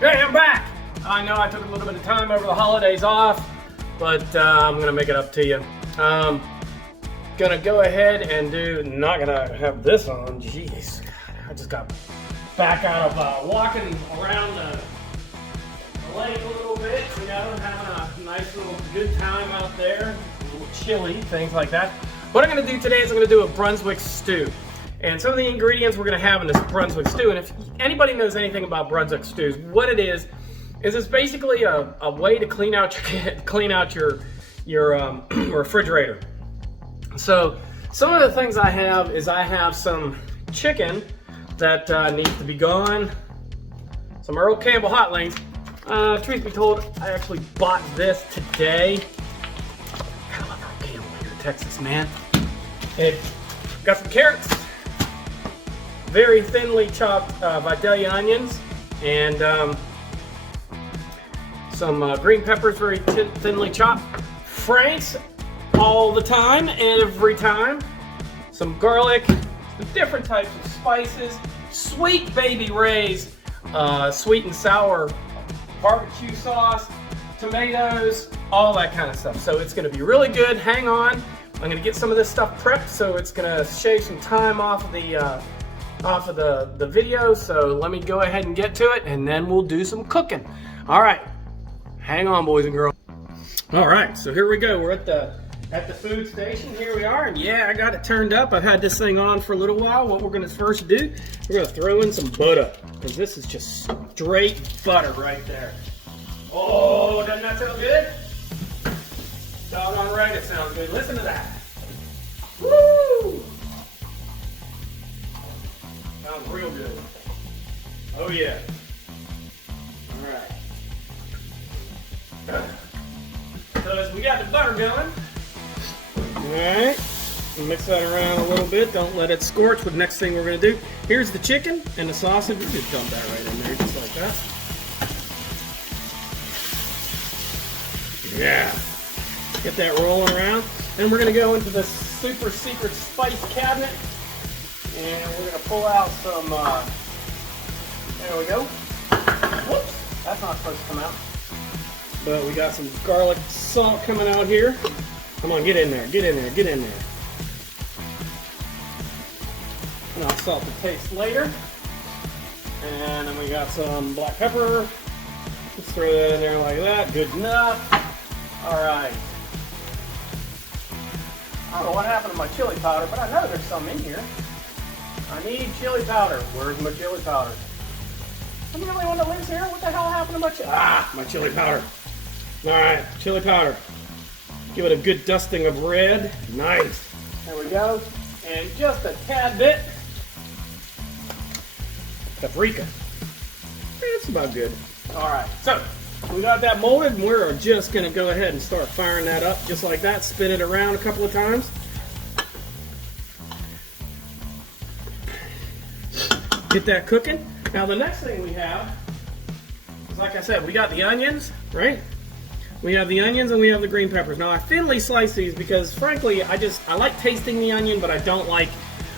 Hey, I'm back! I know I took a little bit of time over the holidays off, but I'm gonna make it up to you. Gonna go ahead and not gonna have this on, jeez. I just got back out of walking around the lake a little bit, you know, having a nice little good time out there, a little chilly, things like that. What I'm gonna do today is I'm gonna do a Brunswick stew. And some of the ingredients we're going to have in this Brunswick stew, and if anybody knows anything about Brunswick stews, what it is it's basically a way to clean out your refrigerator. So some of the things I have is I have some chicken that needs to be gone, some Earl Campbell hot links. Truth be told, I actually bought this today. I love Earl Campbell here in Texas, man. It got some carrots. Very thinly chopped Vidalia onions, and some green peppers, very thinly chopped. Franks, all the time, every time. Some garlic, some different types of spices, sweet baby Ray's, sweet and sour barbecue sauce, tomatoes, all that kind of stuff. So it's going to be really good. Hang on, I'm going to get some of this stuff prepped, so it's going to shave some time off of the video, so let me go ahead and get to it, and then we'll do some cooking. All right, hang on, boys and girls. All right, so here we go. We're at the food station. Here we are, and yeah, I got it turned up. I've had this thing on for a little while. What we're gonna first do, we're gonna throw in some butter, because this is just straight butter right there. Oh, doesn't that sound good? Doggone right, it sounds good. Listen to that. Woo! Sounds real good. Oh yeah. Alright. So as we got the butter going, alright, mix that around a little bit. Don't let it scorch. But the next thing we're going to do, here's the chicken and the sausage. We just dump that right in there just like that. Yeah. Get that rolling around. Then we're going to go into the super secret spice cabinet. And we're going to pull out some, there we go. Whoops, that's not supposed to come out. But we got some garlic salt coming out here. Come on, get in there, get in there, get in there. And I'll salt the taste later. And then we got some black pepper. Just throw that in there like that, good enough. All right. I don't know what happened to my chili powder, but I know there's some in here. I need chili powder. Where's my chili powder? I'm the only one that lives here. What the hell happened to my chili? My chili powder. All right, chili powder. Give it a good dusting of red. Nice. There we go. And just a tad bit. Paprika. It's about good. All right, so we got that molded, and we're just gonna go ahead and start firing that up just like that. Spin it around a couple of times. Get that cooking. Now the next thing we have is, like I said, we got the onions, right? We have the onions and we have the green peppers. Now I thinly slice these because frankly I like tasting the onion, but I don't like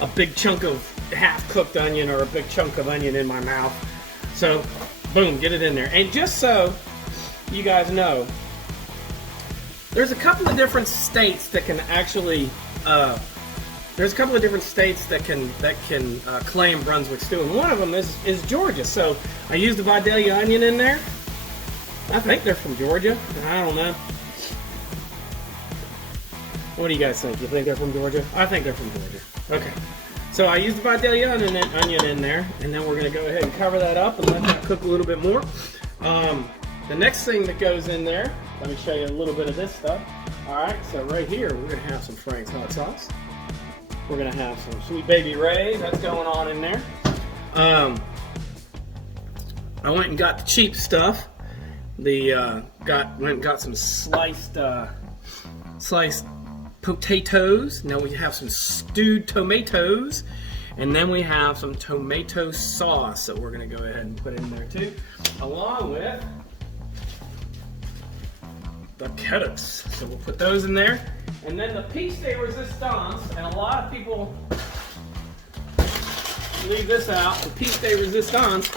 a big chunk of half-cooked onion or a big chunk of onion in my mouth. So boom, get it in there. And just so you guys know, there's a couple of different states that can actually claim Brunswick stew, and one of them is Georgia. So I used the Vidalia onion in there. I think they're from Georgia. I don't know. What do you guys think? You think they're from Georgia? I think they're from Georgia. Okay. So I used the Vidalia onion in there, and then we're going to go ahead and cover that up and let that cook a little bit more. The next thing that goes in there, let me show you a little bit of this stuff. All right, so right here we're going to have some Frank's hot sauce. We're going to have some sweet baby Ray's. That's going on in there. I went and got the cheap stuff. Went and got some sliced potatoes. Now we have some stewed tomatoes, and then we have some tomato sauce that we're going to go ahead and put in there too, along with the carrots. So we'll put those in there, and then the piece de resistance. And a lot of people leave this out. The piece de resistance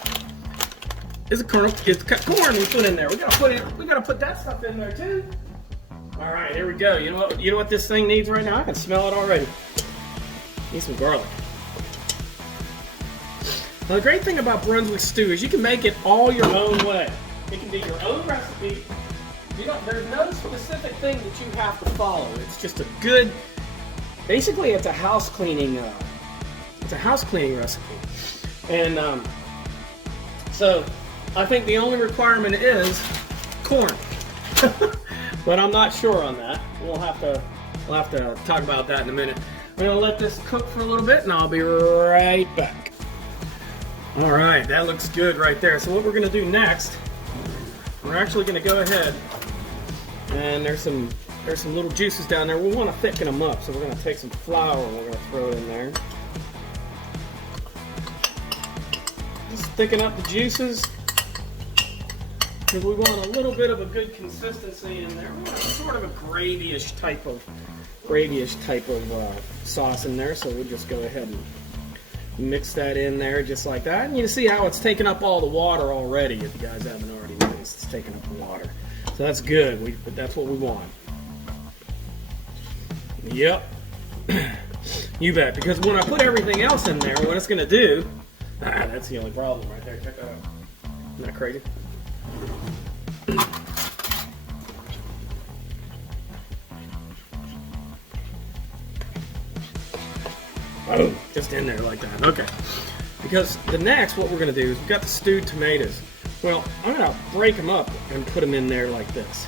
is the cut corn we put in there. We gotta put that stuff in there too. All right, here we go. You know what this thing needs right now? I can smell it already. Need some garlic. Now, the great thing about Brunswick Stew is you can make it all your own way. It can be your own recipe. There's no specific thing that you have to follow. It's just a good, basically it's a house cleaning recipe. And so I think the only requirement is corn. But I'm not sure on that. We'll have to talk about that in a minute. I'm gonna let this cook for a little bit and I'll be right back. All right, that looks good right there. So what we're gonna do next, we're actually gonna go ahead, and there's some little juices down there. We want to thicken them up, so we're gonna take some flour and we're gonna throw it in there. Just thicken up the juices, because we want a little bit of a good consistency in there. We want sort of a gravy-ish type of sauce in there, so we'll just go ahead and mix that in there just like that. And you see how it's taken up all the water already, if you guys haven't already noticed. It's taken up the water. So that's good. That's what we want. Yep. You bet. Because when I put everything else in there, what it's going to do... that's the only problem right there. Check that out. Isn't that crazy? Oh, just in there like that. Okay. Because what we're going to do is we've got the stewed tomatoes. Well, I'm going to break them up and put them in there like this.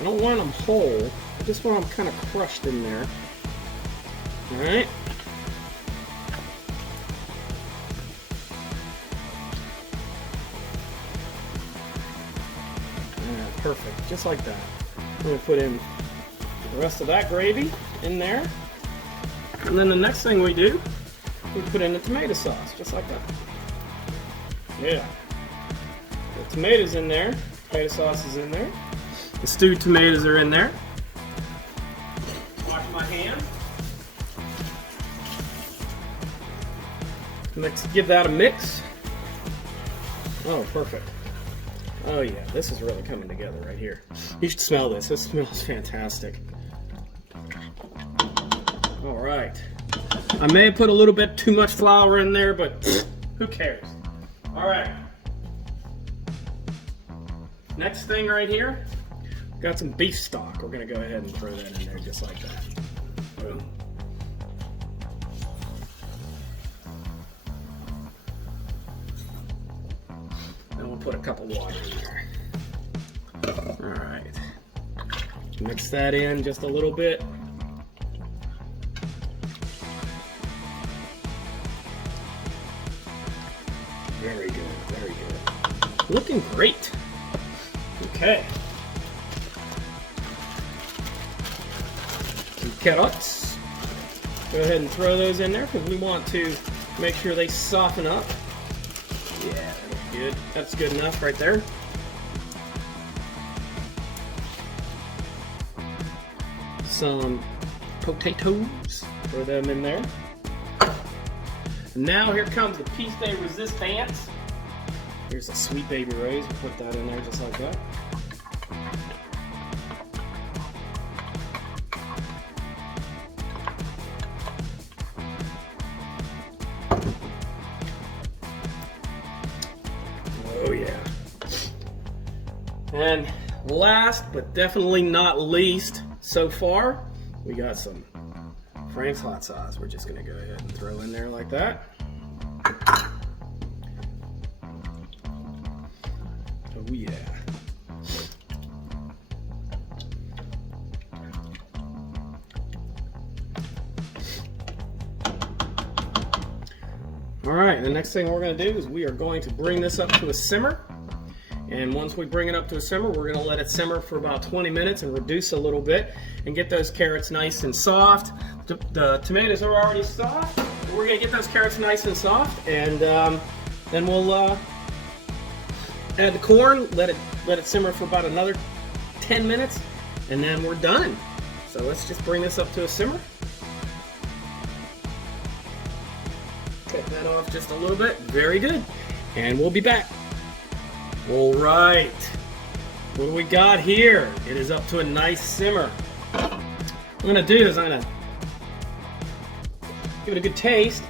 I don't want them whole. I just want them kind of crushed in there. Alright. Yeah, perfect. Just like that. I'm going to put in the rest of that gravy in there. And then the next thing we do, we put in the tomato sauce, just like that. Yeah. The tomatoes in there, tomato sauce is in there. The stewed tomatoes are in there. Wash my hands. Give that a mix. Oh, perfect. Oh yeah, this is really coming together right here. You should smell this. This smells fantastic. All right. I may have put a little bit too much flour in there, but who cares? All right. Next thing right here, got some beef stock. We're gonna go ahead and throw that in there just like that. Boom. And we'll put a cup of water in there. All right. Mix that in just a little bit. Very good, very good. Looking great. Okay. Some carrots. Go ahead and throw those in there because we want to make sure they soften up. Yeah, that's good. That's good enough right there. Some potatoes. Throw them in there. Now here comes the piece de resistance. Here's a sweet baby rays. We'll put that in there just like that. Oh yeah. And last but definitely not least, so far, we got some Frank's hot sauce. We're just gonna go ahead and throw in there like that. Oh yeah. All right, the next thing we're gonna do is we are going to bring this up to a simmer. And once we bring it up to a simmer, we're going to let it simmer for about 20 minutes and reduce a little bit and get those carrots nice and soft. The tomatoes are already soft. We're going to get those carrots nice and soft, and then we'll add the corn, let it simmer for about another 10 minutes, and then we're done. So let's just bring this up to a simmer. Cut that off just a little bit. Very good. And we'll be back. All right, what do we got here? It is up to a nice simmer. What I'm gonna do is I'm gonna give it a good taste.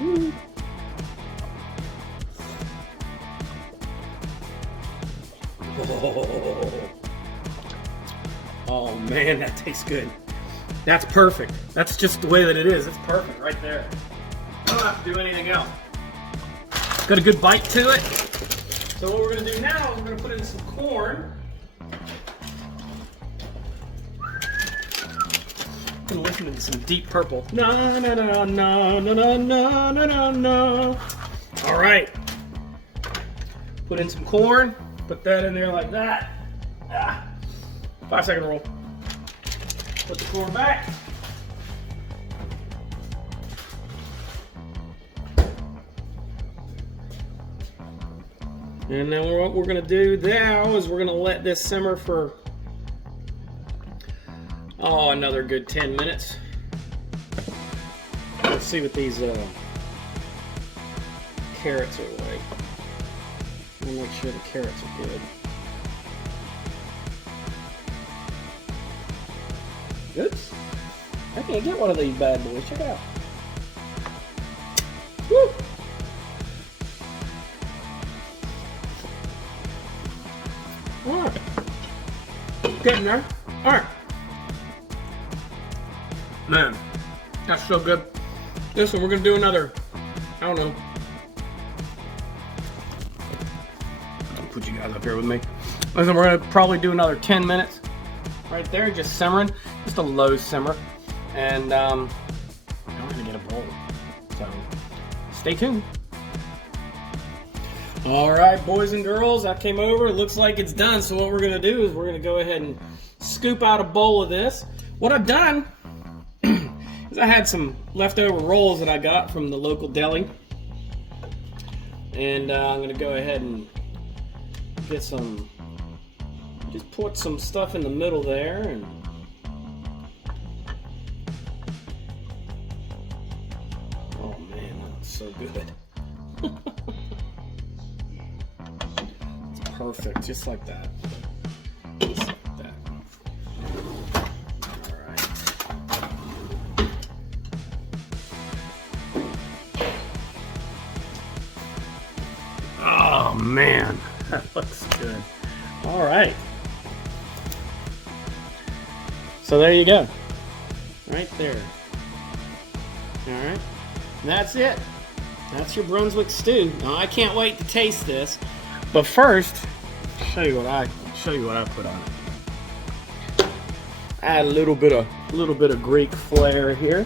Ooh. Oh man, that tastes good. That's perfect. That's just the way that it is. It's perfect right there. I don't have to do anything else. Got a good bite to it. So what we're gonna do now is we're gonna put in some corn. I'm gonna listen to some Deep Purple. No, no, no, no, no, no, no, no, no, no. All right. Put in some corn. Put that in there like that. 5-second roll. Put the corn back. And then what we're going to do now is we're going to let this simmer for another good 10 minutes. Let's see what these carrots are like. Let me make sure the carrots are good. Oops. I can't get one of these bad boys. Check it out. Woo! Alright. Getting there. Alright. Man, that's so good. Listen, we're going to do another, I don't know. I'll put you guys up here with me. Listen, we're going to probably do another 10 minutes. Right there, just simmering. Just a low simmer. And I'm going to get a bowl. So, stay tuned. Alright, boys and girls, I came over. It looks like it's done. So what we're going to do is we're going to go ahead and scoop out a bowl of this. What I've done is I had some leftover rolls that I got from the local deli. And I'm going to go ahead and get some, just put some stuff in the middle there. And oh man, that's so good. It's perfect, just like that. Just like that. All right. Oh man, that looks good. All right. So there you go. Right there. All right. And that's it. That's your Brunswick stew. Now I can't wait to taste this. But first, show you what I put on it. Add a little bit of Greek flair here,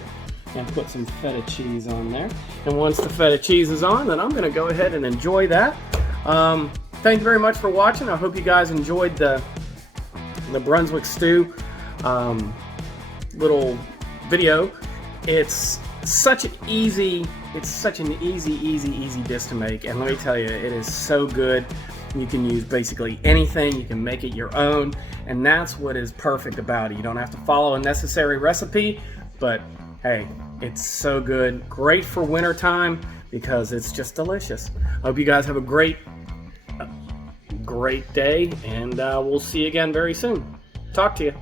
and put some feta cheese on there. And once the feta cheese is on, then I'm going to go ahead and enjoy that. Thank you very much for watching. I hope you guys enjoyed the Brunswick stew little video. It's such an easy dish to make, and let me tell you, it is so good. You can use basically anything. You can make it your own, and that's what is perfect about it. You don't have to follow a necessary recipe, but hey, it's so good. Great for winter time because it's just delicious. I hope you guys have a great day, and we'll see you again very soon. Talk to you.